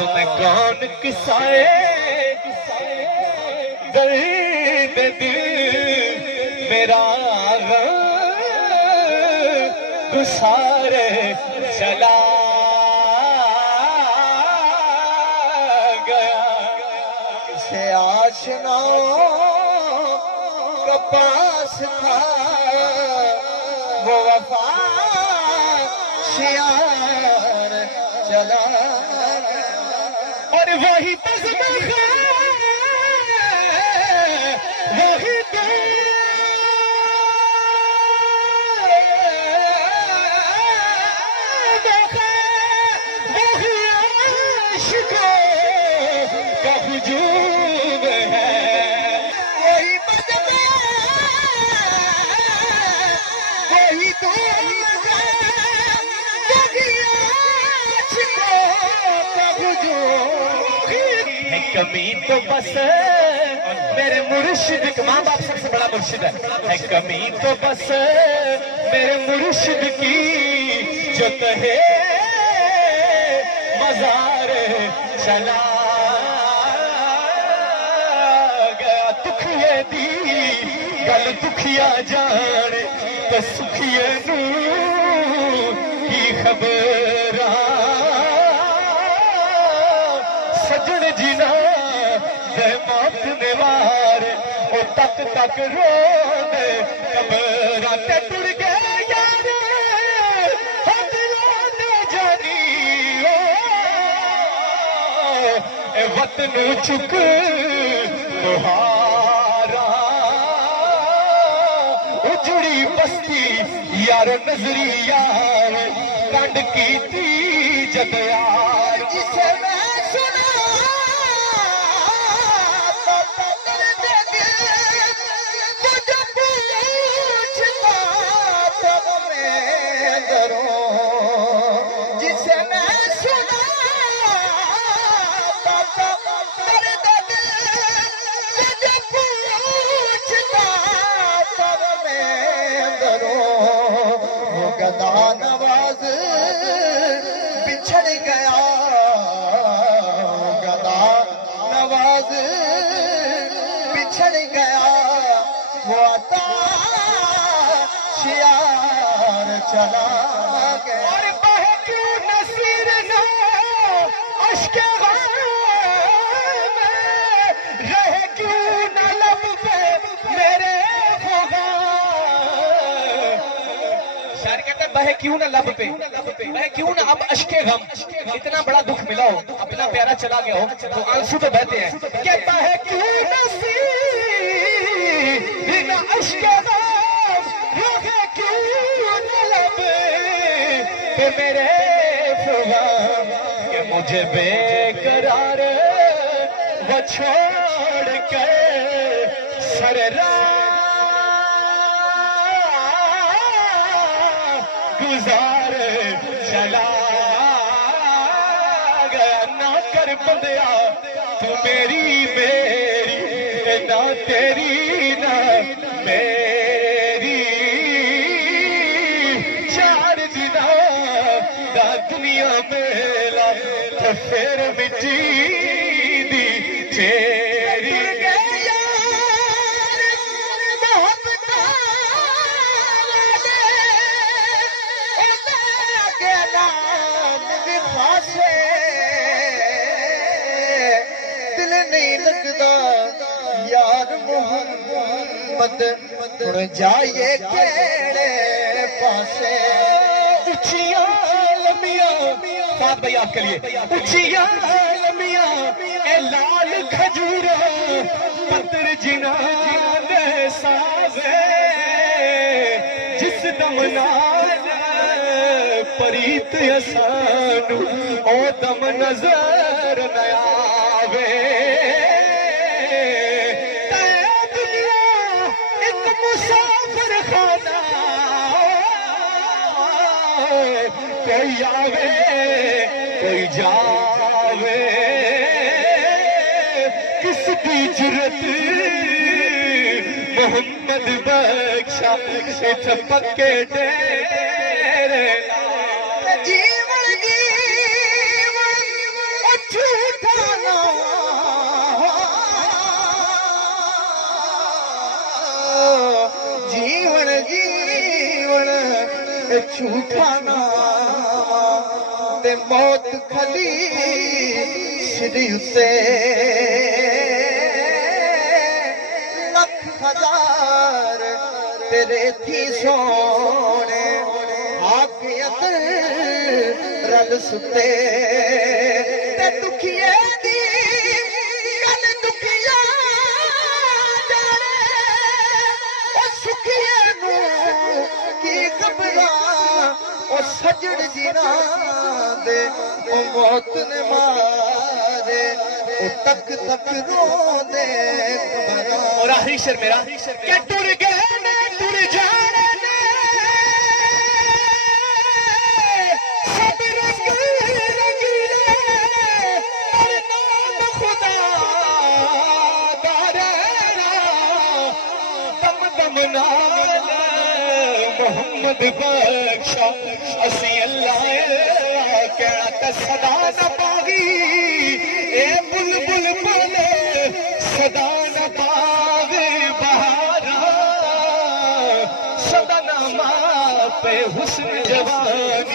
सुन कौन किसाए दर्द दिल मेरा गुसारे चला गया। किसे आशनाओं का पास था वो वफा शियार चला गया। और वही तज़्बख़ वही तो वही आशिकों का हुजूम है। वही बदला वही तो कमी तो बस मेरे मुर्शिद, माँ बाप सबसे बड़ा मुर्शिद है कमी तो बस मेरे मुर्शिद की जो कहे मजार चला गया। दुखिए दी गल दुखिया जान तो सुखिए नू की खबर सजन जिना मौत निवार ओ तक तक रो दे कबरा ते टुर गए यार हदलाने जानी ए वतन चुक तुहारा उजड़ी बस्ती यार नजरी यार कंड की थी जद यार जिसे मैं सुना जिसे मैं सुना पूछता तब मैं डरो। वो गदा नवाज बिछड़ गया गदा नवाज बिछड़ गया वो आता शियार चला गया। और बहे क्यों नसीर ना अश्के ग़म में रहे क्यों न लब पे मेरे शायर कहते हैं बहे क्यों न लब पे बहे क्यों न अब अश्के गम। इतना बड़ा दुख मिला हो अपना प्यारा चला गया हो तो आंसू तो बहते हैं कि बहे क्यों नसीर ना अश्के गम रहे क्यों न लब पे मेरे फ़ग़ाम के मुझे बेकरार वो छोड़ कर सररा गुजार चला गया। ना कर बंदिया तू मेरी ना तेरी ना मेरी चार दिना दा दुनिया मेला तो फिर मिट्टी दी तेरी दिल नहीं लगता यार मोहम्मद जाइए केड़े पासे। उचिया लमिया साथ भाई आपके लिए उचिया लमिया ए लाल खजूरा पत्र जिना दे सावे जिस दम नाल परीत असानू ओ दम नजर न आवे। दुनिया एक मुसाफिर खाना कोई आवे कोई जावे किसकी जुर्रत मोहम्मद बख्शा इत पक्के डेरे जीवन जीवन झूठा नाम ते मौत खली सिरी उते लख हजार तेरे थी सोने आखियत रल सुते ते दुखिए दी गल दुखिया जाने ओ सुखिए नू की खबरा ओ सजड़ जिना दे ओ मौत ने मारे ओ तक तक रो दे कबरा। और आखिरी शेर मेरा क्या टूर गए ने टूर जाने ने सब रंगीले और नाम खुदा दारेरा दम दम नाल मोहम्मद बख्शा असी अल्लाह क्या ते सदा न पागी ए बुलबुल बोले सदा न बाग बहारा सदा न मापे हुस्न जवानी